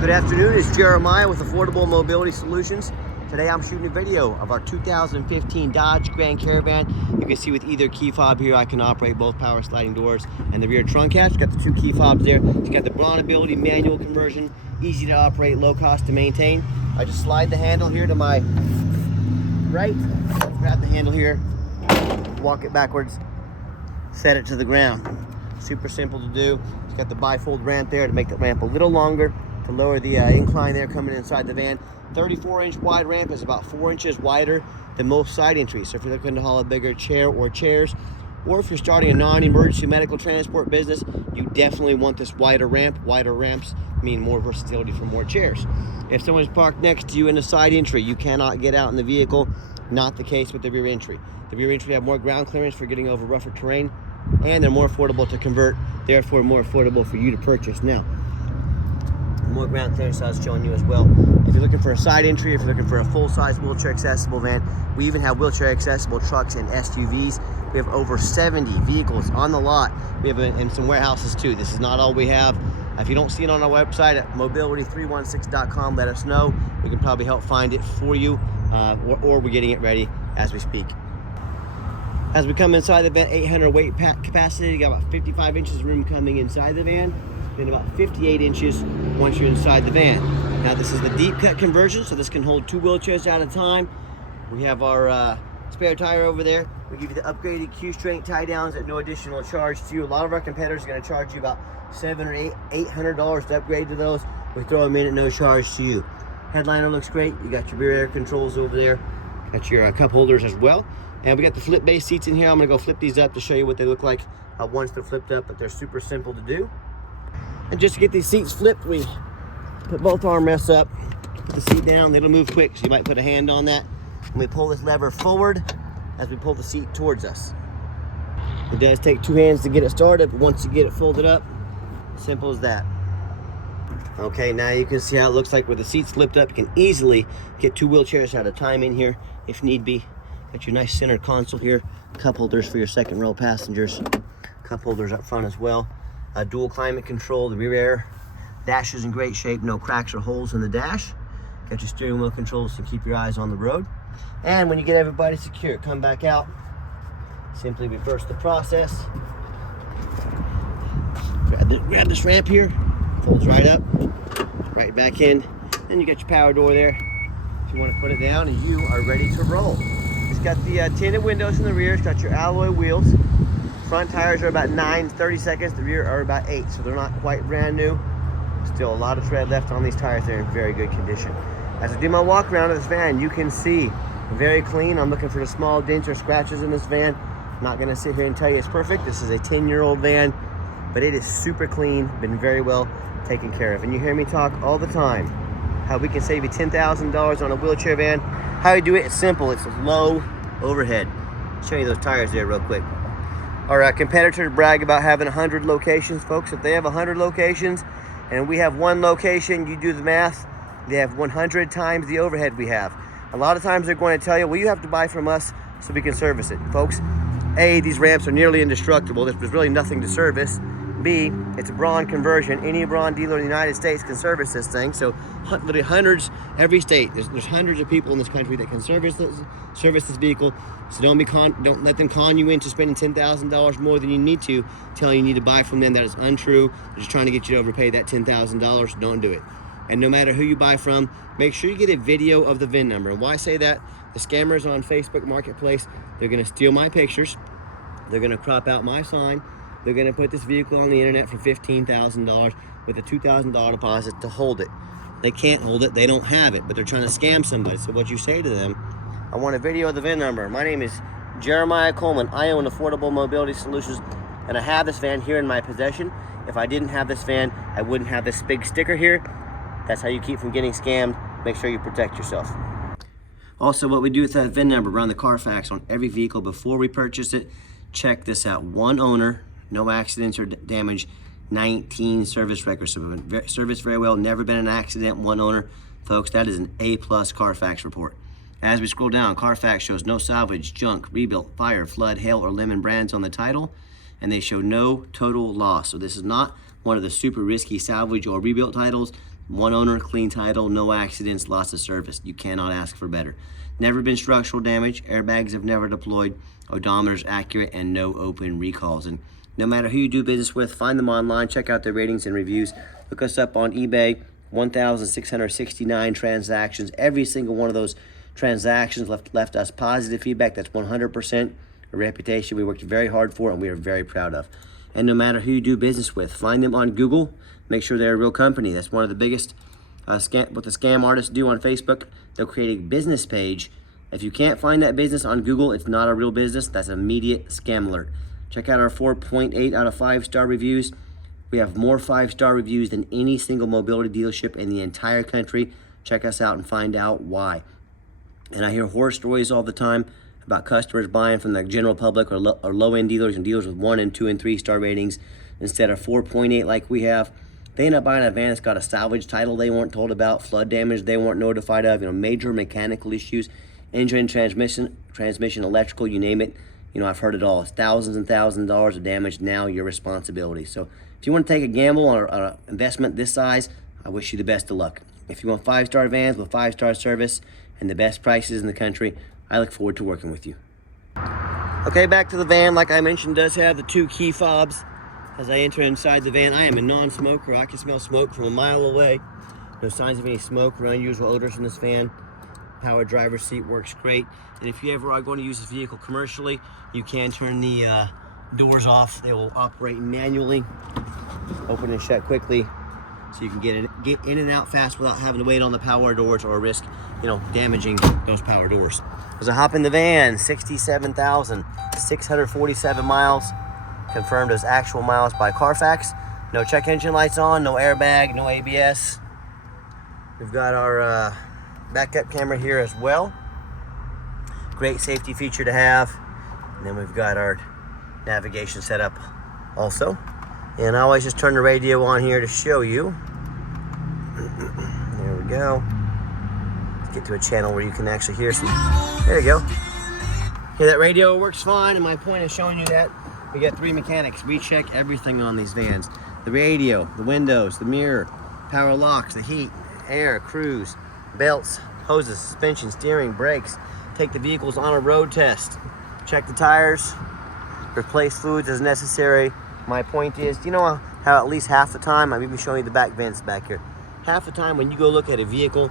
Good afternoon, it's Jeremiah with Affordable Mobility Solutions. Today I'm shooting a video of our 2015 Dodge Grand Caravan. You can see with either key fob here, I can operate both power sliding doors and the rear trunk hatch. Got the two key fobs there. It's got the bronability manual conversion, easy to operate, low cost to maintain. I just slide the handle here to my right, grab the handle here, walk it backwards, set it to the ground. Super simple to do. It's got the bifold ramp there to make the ramp a little longer, to lower the incline there coming inside the van. 34-inch wide ramp is about 4 inches wider than most side entries. So if you're looking to haul a bigger chair or chairs, or if you're starting a non-emergency medical transport business, you definitely want this wider ramp. Wider ramps mean more versatility for more chairs. If someone's parked next to you in a side entry, you cannot get out in the vehicle. Not the case with the rear entry. The rear entry have more ground clearance for getting over rougher terrain, and they're more affordable to convert, therefore more affordable for you to purchase. Now, more ground clearance I was showing you as well. If you're looking for a side entry, if you're looking for a full-size wheelchair accessible van, we even have wheelchair accessible trucks and SUVs. We have over 70 vehicles on the lot. We have in some warehouses too. This is not all we have. If you don't see it on our website at mobility316.com, let us know. We can probably help find it for you, or we're getting it ready as we speak. As we come inside the van, 800 weight capacity. You got about 55 inches of room coming inside the van, then about 58 inches once you're inside the van. Now this is the deep cut conversion, so this can hold 2 wheelchairs at a time. We have our spare tire over there. We give you the upgraded Q-strength tie downs at no additional charge to you. A lot of our competitors are going to charge you about $700 or $800 to upgrade to those. We throw them in at no charge to you. Headliner looks great. You got your rear air controls over there. Got your cup holders as well. And we got the flip base seats in here. I'm gonna go flip these up to show you what they look like once they're flipped up, but they're super simple to do. And just to get these seats flipped, we put both armrests up, put the seat down, it'll move quick, so you might put a hand on that. And we pull this lever forward as we pull the seat towards us. It does take 2 hands to get it started, but once you get it folded up, simple as that. Okay, now you can see how it looks like with the seats flipped up. You can easily get 2 wheelchairs at a time in here if need be. Got your nice center console here, cup holders for your second row passengers, cup holders up front as well. Dual climate control, the rear air dash is in great shape, no cracks or holes in the dash. Got your steering wheel controls to keep your eyes on the road. And when you get everybody secure, come back out, simply reverse the process. Grab this ramp here, folds right up, right back in. Then you got your power door there. If you want to put it down, and you are ready to roll. It's got the tinted windows in the rear. It's got your alloy wheels. Front tires are about 9/32 seconds. The rear are about 8, so they're not quite brand new. Still a lot of tread left on these tires. They're in very good condition. As I do my walk around of this van, you can see very clean. I'm looking for the small dents or scratches in this van. I'm not gonna sit here and tell you it's perfect. This is a 10-year-old van, but it is super clean, been very well taken care of. And you hear me talk all the time how we can save you $10,000 on a wheelchair van. How we do it, it's simple. It's low overhead. I'll show you those tires there real quick. Our competitors brag about having 100 locations, folks. If they have 100 locations and we have 1 location, you do the math, they have 100 times the overhead we have. A lot of times they're going to tell you, well, you have to buy from us so we can service it. Folks, A, these ramps are nearly indestructible. There's really nothing to service. B, it's a Braun conversion. Any Braun dealer in the United States can service this thing. So literally hundreds, every state, there's hundreds of people in this country that can service this vehicle. So don't let them con you into spending $10,000 more than you need to, telling you need to buy from them. That is untrue. They're just trying to get you to overpay that $10,000. Don't do it. And no matter who you buy from, make sure you get a video of the VIN number. And why I say that, the scammers on Facebook Marketplace, they're gonna steal my pictures. They're gonna crop out my sign. They're gonna put this vehicle on the internet for $15,000 with a $2,000 deposit to hold it. They can't hold it, they don't have it, but they're trying to scam somebody. So what you say to them, I want a video of the VIN number. My name is Jeremiah Coleman. I own Affordable Mobility Solutions, and I have this van here in my possession. If I didn't have this van, I wouldn't have this big sticker here. That's how you keep from getting scammed. Make sure you protect yourself. Also, what we do with that VIN number, run the Carfax on every vehicle before we purchase it. Check this out, 1 owner, no accidents or damage, 19 service records. So serviced very well, never been an accident, 1 owner. Folks, that is an A+ Carfax report. As we scroll down, Carfax shows no salvage, junk, rebuilt, fire, flood, hail, or lemon brands on the title, and they show no total loss. So this is not one of the super risky salvage or rebuilt titles. One owner, clean title, no accidents, lots of service. You cannot ask for better. Never been structural damage, airbags have never deployed, odometer's accurate, and no open recalls. And no matter who you do business with, find them online, check out their ratings and reviews. Look us up on eBay, 1,669 transactions. Every single one of those transactions left us positive feedback. That's 100% a reputation we worked very hard for and we are very proud of. And no matter who you do business with, find them on Google. Make sure they're a real company. That's one of the biggest what the scam artists do on Facebook. They'll create a business page. If you can't find that business on Google, it's not a real business. That's an immediate scam alert. Check out our 4.8 out of 5-star reviews. We have more 5-star reviews than any single mobility dealership in the entire country. Check us out and find out why. And I hear horror stories all the time about customers buying from the general public or low-end dealers and dealers with 1 and 2 and 3-star ratings instead of 4.8 like we have. They end up buying a van that's got a salvage title they weren't told about, flood damage they weren't notified of, major mechanical issues, engine, transmission, electrical, you name it. I've heard it all. It's thousands and thousands of dollars of damage, now your responsibility. So if you want to take a gamble on an investment this size, I wish you the best of luck. If you want 5-star vans with 5-star service and the best prices in the country, I look forward to working with you. Okay, back to the van. Like I mentioned, does have the 2 key fobs. As I enter inside the van, I am a non-smoker. I can smell smoke from a mile away. No signs of any smoke or unusual odors in this van. Power driver's seat works great. And if you ever are going to use this vehicle commercially, you can turn the doors off. They will operate manually, open and shut quickly, so you can get in and out fast without having to wait on the power doors or risk, damaging those power doors. As I hop in the van, 67,647 miles, confirmed as actual miles by Carfax. No check engine lights on, no airbag, no ABS. We've got our backup camera here as well. Great safety feature to have. And then we've got our navigation set up also. And I always just turn the radio on here to show you. There we go. Let's get to a channel where you can actually hear some. There you go. Yeah, that radio works fine, and my point is showing you that we got 3 mechanics. We check everything on these vans. The radio, the windows, the mirror, power locks, the heat, air, cruise, belts, hoses, suspension, steering, brakes. Take the vehicles on a road test. Check the tires, replace fluids as necessary. My point is, how at least half the time, I'm even showing you the back vents back here. Half the time when you go look at a vehicle,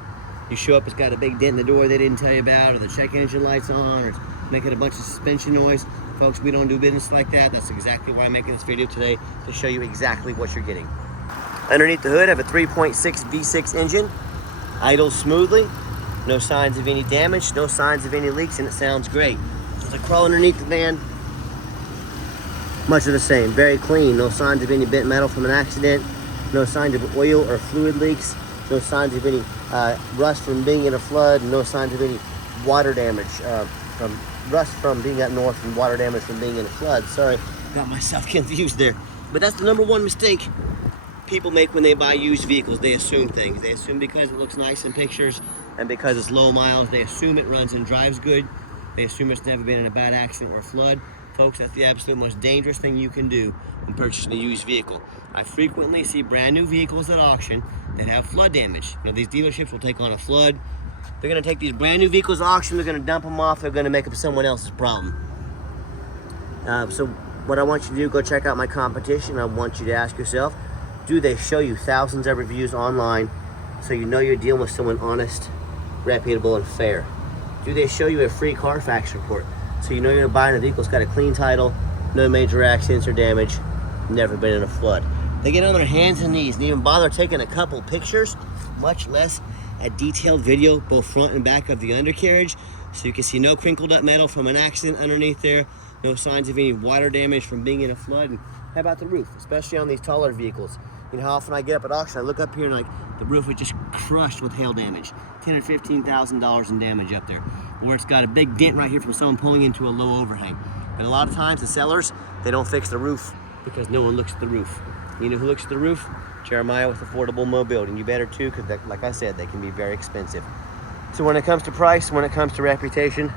you show up, it's got a big dent in the door they didn't tell you about, or the check engine light's on, or it's making a bunch of suspension noise. Folks, we don't do business like that. That's exactly why I'm making this video today, to show you exactly what you're getting. Underneath the hood, I have a 3.6 V6 engine, idles smoothly, no signs of any damage, no signs of any leaks, and it sounds great. As I crawl underneath the van, much of the same, very clean, no signs of any bent metal from an accident, no signs of oil or fluid leaks, no signs of any rust from being in a flood, no signs of any water damage from rust from being up north and water damage from being in a flood. Sorry, got myself confused there. But that's the #1 mistake people make when they buy used vehicles. They assume things. They assume because it looks nice in pictures and because it's low miles, they assume it runs and drives good. They assume it's never been in a bad accident or flood. Folks, that's the absolute most dangerous thing you can do when purchasing a used vehicle. I frequently see brand new vehicles at auction that have flood damage. These dealerships will take on a flood. They're going to take these brand new vehicles to auction, they're going to dump them off, they're going to make them someone else's problem. So what I want you to do, go check out my competition. I want you to ask yourself, do they show you thousands of reviews online so you know you're dealing with someone honest, reputable, and fair? Do they show you a free Carfax report so you know you're buying a vehicle that's got a clean title, no major accidents or damage, never been in a flood? They get on their hands and knees and even bother taking a couple pictures, much less a detailed video, both front and back of the undercarriage, so you can see no crinkled up metal from an accident underneath there, no signs of any water damage from being in a flood. And how about the roof, especially on these taller vehicles? How often I get up at auction, I look up here and the roof is just crushed with hail damage. $10,000 or $15,000 in damage up there. Or it's got a big dent right here from someone pulling into a low overhang. And a lot of times the sellers, they don't fix the roof because no one looks at the roof. You know who looks at the roof? Jeremiah with Affordable Mobility. And you better too, because like I said, they can be very expensive. So when it comes to price, when it comes to reputation,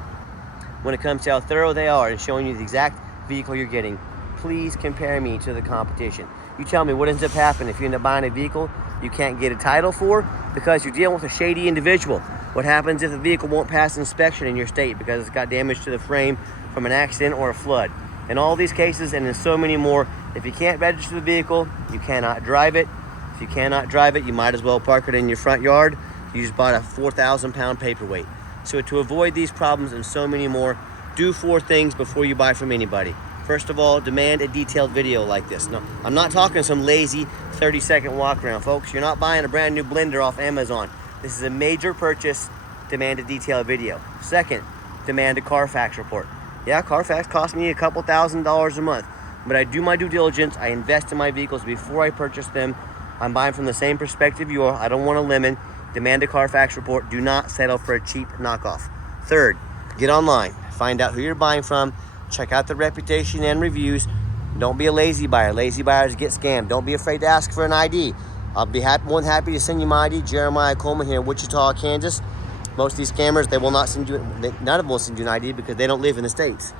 when it comes to how thorough they are in showing you the exact vehicle you're getting, please compare me to the competition. You tell me what ends up happening if you end up buying a vehicle you can't get a title for because you're dealing with a shady individual. What happens if the vehicle won't pass inspection in your state because it's got damage to the frame from an accident or a flood? In all these cases, and in so many more, if you can't register the vehicle, you cannot drive it. If you cannot drive it, you might as well park it in your front yard. You just bought a 4,000 pound paperweight. So to avoid these problems and so many more, do 4 things before you buy from anybody. First of all, demand a detailed video like this. No, I'm not talking some lazy 30-second walk around, folks. You're not buying a brand new blender off Amazon. This is a major purchase. Demand a detailed video. Second, demand a Carfax report. Yeah, Carfax costs me a couple $1,000s a month, but I do my due diligence. I invest in my vehicles before I purchase them. I'm buying from the same perspective you are. I don't want a lemon. Demand a Carfax report. Do not settle for a cheap knockoff. Third, get online. Find out who you're buying from. Check out the reputation and reviews. Don't be a lazy buyer. Lazy buyers get scammed. Don't be afraid to ask for an ID. I'll be more than happy to send you my ID. Jeremiah Coleman here in Wichita, Kansas. Most of these scammers, they will not send you, none of them will send you an ID because they don't live in the States.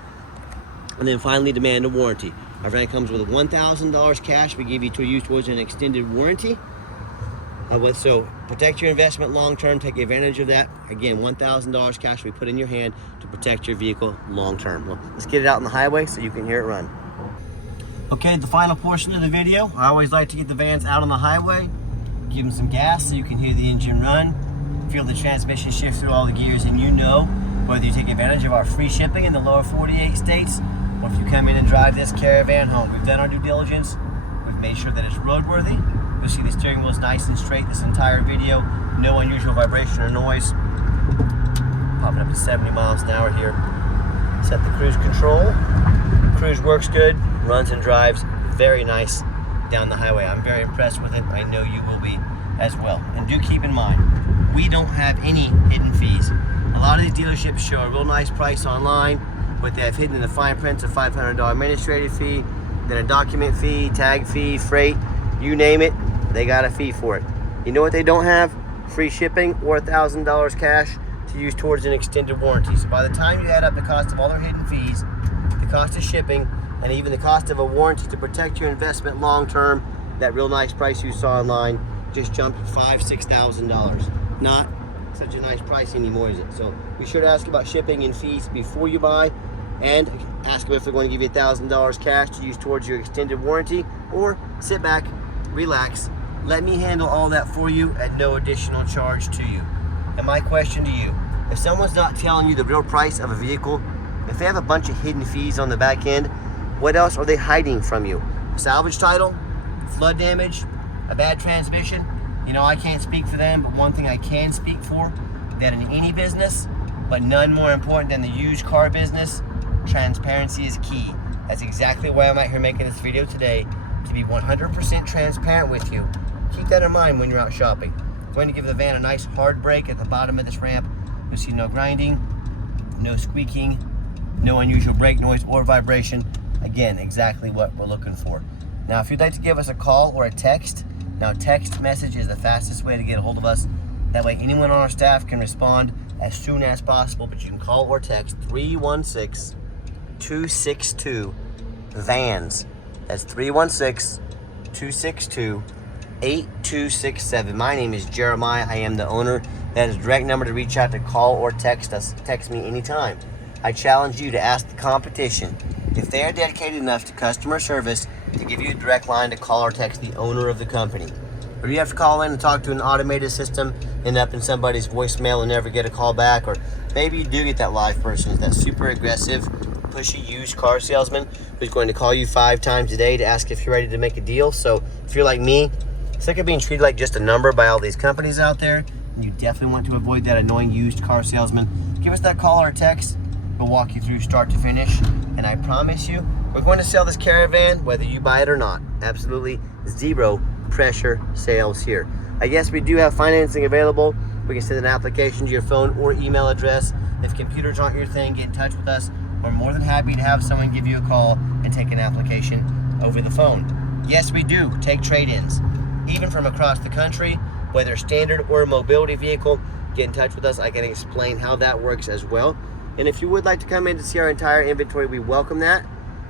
And then finally, demand a warranty. Our van comes with $1,000 cash we give you to use towards an extended warranty. So protect your investment long term, take advantage of that. Again, $1,000 cash we put in your hand to protect your vehicle long term. Well, let's get it out on the highway so you can hear it run. Okay, the final portion of the video. I always like to get the vans out on the highway, give them some gas so you can hear the engine run, feel the transmission shift through all the gears, and you know whether you take advantage of our free shipping in the lower 48 states, or if you come in and drive this Caravan home. We've done our due diligence. We've made sure that it's roadworthy. You'll see the steering wheel is nice and straight this entire video. No unusual vibration or noise. Popping up to 70 miles an hour here. Set the cruise control. Cruise works good, runs and drives very nice down the highway. I'm very impressed with it. I know you will be as well. And do keep in mind, we don't have any hidden fees. A lot of these dealerships show a real nice price online, but they have hidden in the fine print a $500 administrative fee, then a document fee, tag fee, freight, you name it, they got a fee for it. You know what they don't have? Free shipping or $1,000 cash to use towards an extended warranty. So by the time you add up the cost of all their hidden fees, the cost of shipping, and even the cost of a warranty to protect your investment long term, that real nice price you saw online just jumped $5,000 to $6,000. Not such a nice price anymore, is it? So be sure to ask about shipping and fees before you buy, and ask them if they're going to give you $1,000 cash to use towards your extended warranty, or sit back, relax, let me handle all that for you at no additional charge to you. And my question to you, if someone's not telling you the real price of a vehicle, if they have a bunch of hidden fees on the back end, what else are they hiding from you? Salvage title, flood damage, a bad transmission? You know, I can't speak for them, but one thing I can speak for, that in any business, but none more important than the used car business, transparency is key. That's exactly why I'm out here making this video today, to be 100% transparent with you. Keep that in mind when you're out shopping. I'm going to give the van a nice hard brake at the bottom of this ramp. You'll see no grinding, no squeaking, no unusual brake noise or vibration. Again, exactly what we're looking for. Now, if you'd like to give us a call or a text, now text message is the fastest way to get a hold of us. That way anyone on our staff can respond as soon as possible, but you can call or text 316-262-VANS. That's 316-262-8267. My name is Jeremiah. I am the owner. That is a direct number to reach out to call or text us. Text me anytime. I challenge you to ask the competition if they are dedicated enough to customer service to give you a direct line to call or text the owner of the company. Or you have to call in and talk to an automated system, end up in somebody's voicemail and never get a call back, or maybe you do get that live person, that super aggressive, pushy used car salesman who's going to call you 5 times a day to ask if you're ready to make a deal. So if you're like me, sick of being treated like just a number by all these companies out there, and you definitely want to avoid that annoying used car salesman, give us that call or text. We'll walk you through start to finish, and I promise you, we're going to sell this Caravan whether you buy it or not. Absolutely zero pressure sales here. I guess we do have financing available. We can send an application to your phone or email address. If computers aren't your thing, get in touch with us. We're more than happy to have someone give you a call and take an application over the phone. Yes, we do take trade-ins, even from across the country, whether standard or a mobility vehicle. Get in touch with us. I can explain how that works as well. And if you would like to come in to see our entire inventory, we welcome that,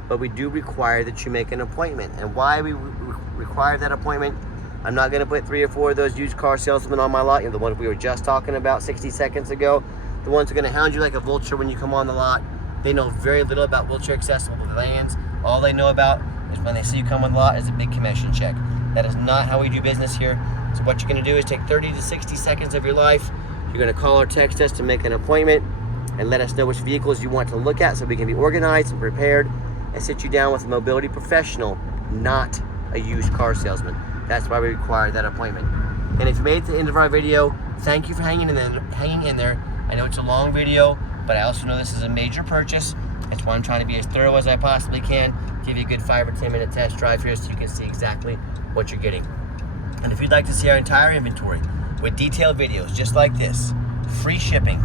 but we do require that you make an appointment. And why we require that appointment I'm not gonna put 3 or 4 of those used car salesmen on my lot. You know, the ones we were just talking about 60 seconds ago. The ones who are gonna hound you like a vulture when you come on the lot. They know very little about wheelchair accessible vans. All they know about is when they see you come on the lot is a big commission check. That is not how we do business here. So what you're gonna do is take 30 to 60 seconds of your life. You're gonna call or text us to make an appointment and let us know which vehicles you want to look at so we can be organized and prepared and sit you down with a mobility professional, not a used car salesman. That's why we require that appointment. And if you made it to the end of our video, thank you for hanging in there. I know it's a long video, but I also know this is a major purchase. That's why I'm trying to be as thorough as I possibly can, give you a good 5 or 10 minute test drive here so you can see exactly what you're getting. And if you'd like to see our entire inventory with detailed videos just like this, free shipping,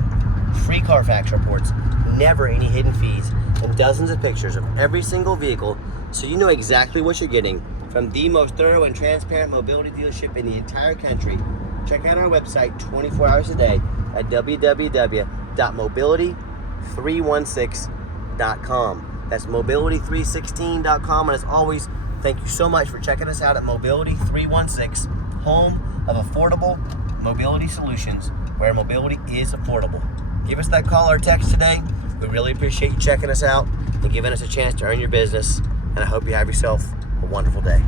free Carfax reports, never any hidden fees, and dozens of pictures of every single vehicle so you know exactly what you're getting from the most thorough and transparent mobility dealership in the entire country, check out our website 24 hours a day at www.mobility316.com. That's mobility316.com. And as always, thank you so much for checking us out at Mobility316, home of affordable mobility solutions where mobility is affordable. Give us that call or text today. We really appreciate you checking us out and giving us a chance to earn your business. And I hope you have yourself a wonderful day.